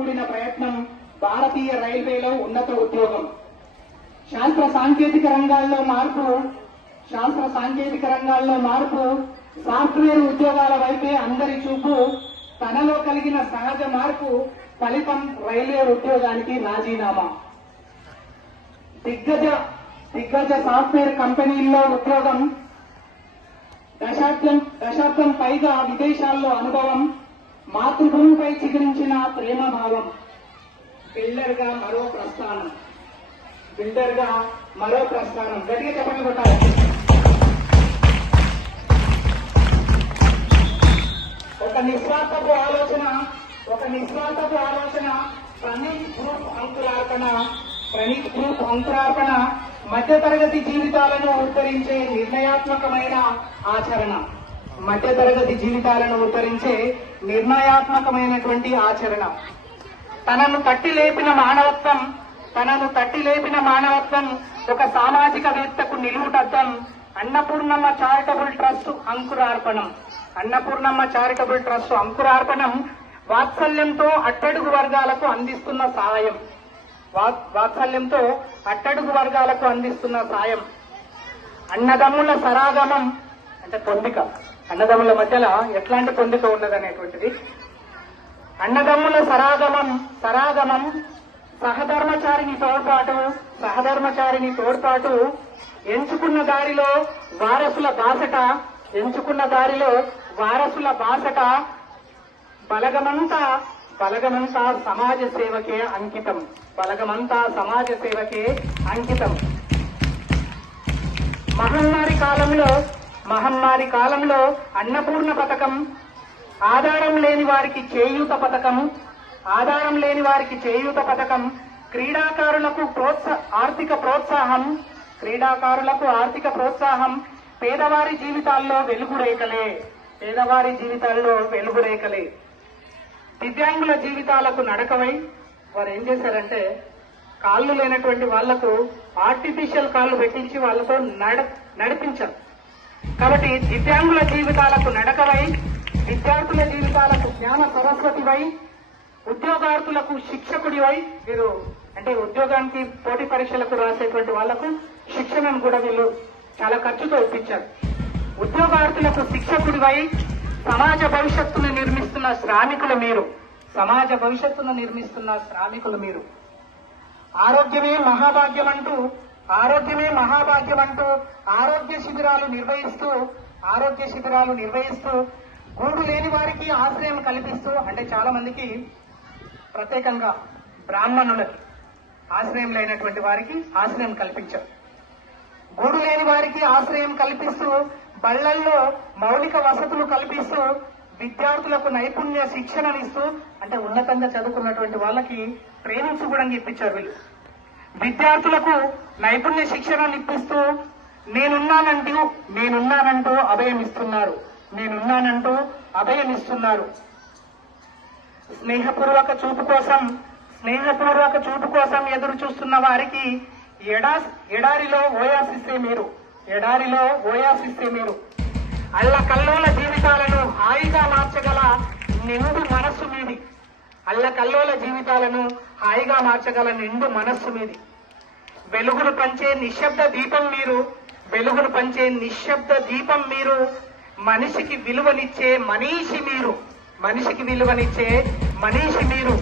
కూడిన ప్రయత్నం భారతీయ రైల్వేలో ఉన్నత ఉద్యోగం. శాస్త్ర సాంకేతిక రంగాల్లో మార్పు సాఫ్ట్వేర్ ఉద్యోగాల వైపే అందరి చూపు. తనలో కలిగిన సహజ మార్పు ఫలితం రైల్వే ఉద్యోగానికి రాజీనామా. దిగ్గజ సాఫ్ట్వేర్ కంపెనీల్లో ఉద్యోగం, దశాబ్దం పైగా విదేశాల్లో అనుభవం, మాతృభూమిపై చిగురించిన ప్రేమభావం. బిల్డర్ గా మరో ప్రస్థానం. గట్టిగా చెప్పండి కొట్టాలి. ఒక నిస్వార్థపు ఆలోచన ప్రణీత్ గ్రూప్ అంకురార్పణ మధ్యతరగతి జీవితాలను ఉద్ధరించే నిర్ణయాత్మకమైన ఆచరణ. తనను తట్టి లేపిన మానవత్వం ఒక సామాజికవేత్తకు నిలువుటద్దం. అన్నపూర్ణమ్మ చారిటబుల్ ట్రస్ట్ అంకురార్పణం వాత్సల్యంతో అట్టడుగు వర్గాలకు అందిస్తున్న సాయం. అన్నదమ్ముల సరాగమం అంటే పొందిక. అన్నదమ్ముల మధ్యలో ఎట్లాంటి పొందిక ఉన్నదనేటువంటిది. అన్నదమ్ముల సరాగమం సహధర్మచారిని తోడ్పాటు. ఎంచుకున్న దారిలో వారసుల బాసట. బలగమంతా సమాజ సేవకే అంకితం. మహమ్మారి కాలంలో అన్నపూర్ణ పథకం, ఆధారం లేని వారికి చేయూత పథకం, క్రీడాకారులకు ఆర్థిక ప్రోత్సాహం, పేదవారి జీవితాల్లో వెలుగురేకలే. దివ్యాంగుల జీవితాలకు నడకవై వారు ఏం చేశారంటే కాళ్ళు లేనటువంటి వాళ్లకు ఆర్టిఫిషియల్ కాళ్ళు పెట్టించి వాళ్ళతో నడిపించారు. కాబట్టి దివ్యాంగుల జీవితాలకు నడకవై, విద్యార్థుల జీవితాలకు జ్ఞాన సరస్వతివై, ఉద్యోగార్థులకు శిక్షకుడివై. వీరు అంటే ఉద్యోగానికి పోటీ పరీక్షలకు రాసేటువంటి వాళ్లకు శిక్షణను కూడా వీళ్ళు చాలా ఖర్చుతో ఇప్పించారు. ఉద్యోగార్థులకు శిక్షకుడివై సమాజ భవిష్యత్తును నిర్మిస్తున్న శ్రామికులు మీరు. ఆరోగ్యమే మహాభాగ్యమంటూ ఆరోగ్య శిబిరాలు నిర్వహిస్తూ గూడు లేని వారికి ఆశ్రయం కల్పిస్తూ, అంటే చాలా మందికి ప్రత్యేకంగా బ్రాహ్మణులకి ఆశ్రయం లేనటువంటి వారికి ఆశ్రయం కల్పించారు. గూడు లేని వారికి ఆశ్రయం కల్పిస్తూ, బళ్లల్లో మౌలిక వసతులు కల్పిస్తూ, విద్యార్థులకు నైపుణ్య శిక్షణనిస్తూ, అంటే ఉన్నతంగా చదువుకున్నటువంటి వాళ్ళకి ట్రైనింగ్స్ కూడా ఇప్పించారు వీళ్ళు. విద్యార్థులకు నైపుణ్య శిక్షణను ఇప్పిస్తూ నేనున్నానంటూ అభయమిస్తున్నారు. స్నేహపూర్వక చూపు కోసం ఎదురు చూస్తున్న వారికి ఎడారిలో ఓయాసిస్తే మీరు. అల్లకల్లోల జీవితాలను హాయిగా మార్చగల నిండు మనస్సు మీది. వెలుగును పంచే నిశ్శబ్ద దీపం మీరు. మనిషికి విలువనిచ్చే మనీషి మీరు.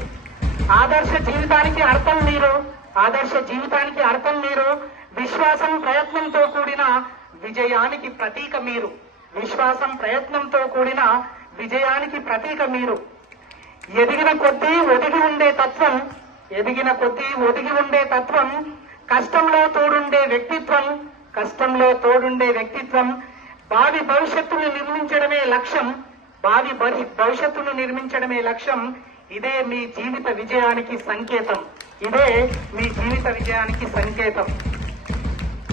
ఆదర్శ జీవితానికి అర్థం మీరు. విశ్వాసం ప్రయత్నంతో కూడిన విజయానికి ప్రతీక మీరు. ఎదిగిన కొద్దీ ఒదిగి ఉండే తత్వం, కష్టంలో తోడుండే వ్యక్తిత్వం, భావి భవిష్యత్తును నిర్మించడమే లక్ష్యం. ఇదే మీ జీవిత విజయానికి సంకేతం.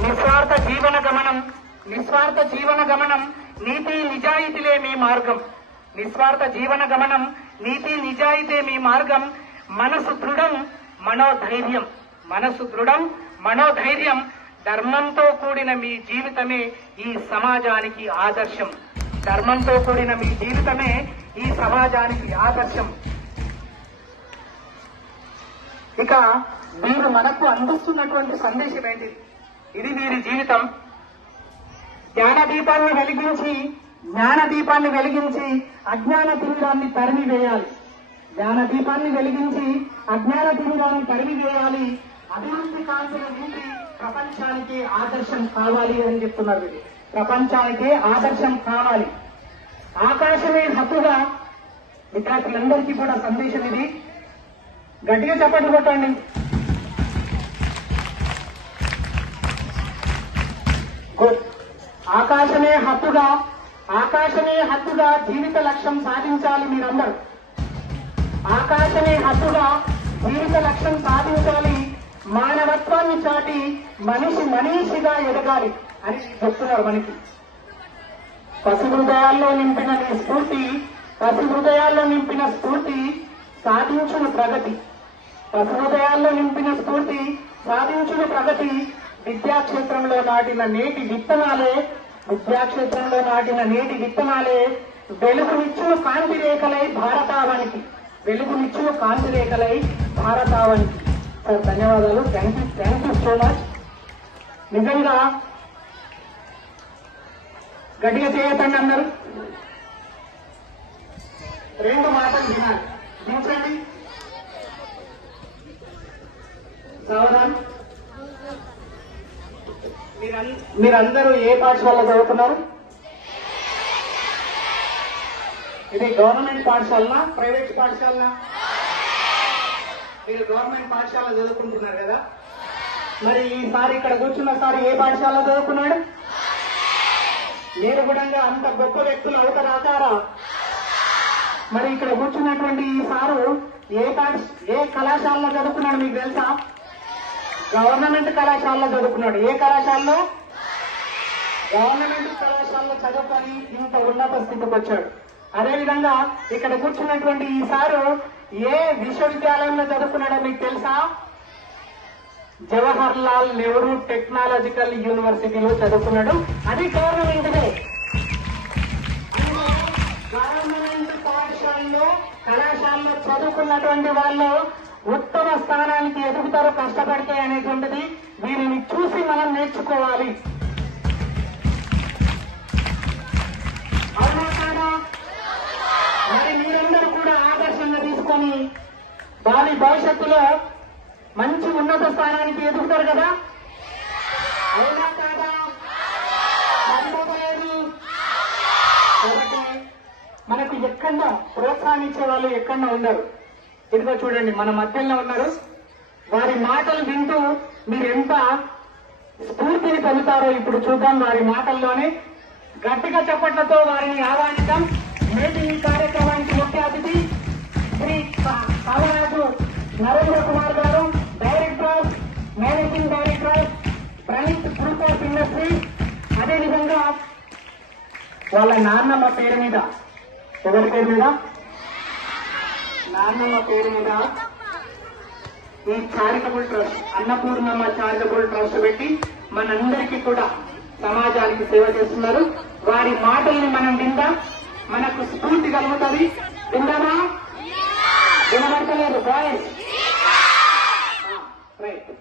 నిస్వార్థ జీవన గమనం నీతి నిజాయితీలే మీ మార్గం. మనసు దృఢం మనోధైర్యం. ధర్మంతో కూడిన మీ జీవితమే ఈ సమాజానికి ఆదర్శం. ఇక వీరు మనకు అందిస్తున్నటువంటి సందేశం ఏంటి? ఇది వీరి జీవితం. జ్ఞాన దీపాన్ని వెలిగించి అజ్ఞాన తిమిరాన్ని తరిమి వేయాలి. జ్ఞాన దీపాన్ని వెలిగించి అజ్ఞాన తిమిరాన్ని తరిమి వేయాలి. అభివృద్ధి కాంతులు నింపి ప్రపంచానికి ఆదర్శం కావాలి అని చెప్తున్నారు వీరు. ప్రపంచానికి ఆదర్శం కావాలి. ఆకాశమే హక్కుగా విద్యార్థులందరికీ కూడా సందేశం ఇది. గట్టిగా చప్పట్లు కొట్టండి. గుడ్. ఆకాశమే హద్దుగా జీవిత లక్ష్యం సాధించాలి మీరందరూ. ఆకాశమే హద్దుగా జీవిత లక్ష్యం సాధించాలి. మానవత్వాన్ని చాటి మనిషిగా ఎదగాలి అని చెప్తున్నారు మనకి. పసి హృదయాల్లో నింపిన స్ఫూర్తి సాధించును ప్రగతి. విద్యాక్షేత్రంలో నాటిన నేటి విత్తనాలే వెలుగునిచ్చును కాంతి రేఖలై భారతావనికి. సార్ ధన్యవాదాలు. Thank you so much. నిజంగా గట్టిగా చేయతండి అందరూ. 2 మాటలు వినాలి. దించండి. సావధాన్. మీరందరూ ఏ పాఠశాలలో చదువుతున్నారు? ఇది గవర్నమెంట్ పాఠశాలనా, ప్రైవేట్ పాఠశాలనా? మీరు గవర్నమెంట్ పాఠశాల చదువుకుంటున్నారు కదా. మరి ఈసారి ఇక్కడ కూర్చున్న సార్ ఏ పాఠశాలలో చదువుకున్నాడు? మీరు కూడా అంత గొప్ప వ్యక్తులు అవుతారా? మరి ఇక్కడ కూర్చున్నటువంటి ఈ సారు ఏ కళాశాలలో చదువుకున్నాడు మీకు తెలుసా? గవర్నమెంట్ కళాశాలలో చదువుకున్నాడు. ఏ కళాశాలలో? గవర్నమెంట్ కళాశాలలో చదువుకొని ఇంత ఉన్నత స్థితికి వచ్చాడు. అదేవిధంగా ఇక్కడ కూర్చున్నటువంటి ఈ సారు ఏ విశ్వవిద్యాలయంలో చదువుకున్నాడో మీకు తెలుసా? జవహర్ లాల్ నెహ్రూ టెక్నాలజికల్ యూనివర్సిటీలో చదువుకున్నాడు. అది గవర్నమెంట్దే. గవర్నమెంట్ కళాశాలలో చదువుకున్నటువంటి వాళ్ళు ఉత్తమ స్థానానికి ఎదుగుతారు కష్టపడితే అనేటువంటిది వీరిని చూసి మనం నేర్చుకోవాలి. అవునా కాదా? మరి మీరందరూ కూడా ఆదర్శంగా తీసుకొని భావి భవిష్యత్తులో మంచి ఉన్నత స్థానానికి ఎదుగుతారు కదా. అవునా కాదా? సరిపోలేదు. కాబట్టి మనకు ఎక్కడో ప్రోత్సాహించే వాళ్ళు ఎక్కడో ఉన్నారు. ఇదిగో చూడండి, మన మధ్యలో ఉన్నారు. వారి మాటలు వింటూ మీరు ఎంత స్ఫూర్తిని పొందుతారో ఇప్పుడు చూద్దాం. వారి మాటల్లోనే గట్టిగా చప్పట్లతో వారిని ఆహ్వానిద్దాం. నేటి ఈ కార్యక్రమానికి ముఖ్య అతిథి శ్రీ కామరాజు నరేంద్ర కుమార్ గారు, managing director Praneeth group of industries. అదేవిధంగా వాళ్ళ నాన్నమ్మ పేరు మీద, ఎవరి పేరు మీద? నాన్నమ్మ పేరు మీద ఈ చారిటబుల్ ట్రస్ట్, అన్నపూర్ణమ్మ చారిటబుల్ ట్రస్ట్ పెట్టి మనందరికీ కూడా సమాజానికి సేవ చేస్తున్నారు. వారి మాటల్ని మనం విందాం, మనకు స్ఫూర్తి కలుగుతుంది. విందామా? వినబడతలేదు బాయ్స్. రైట్.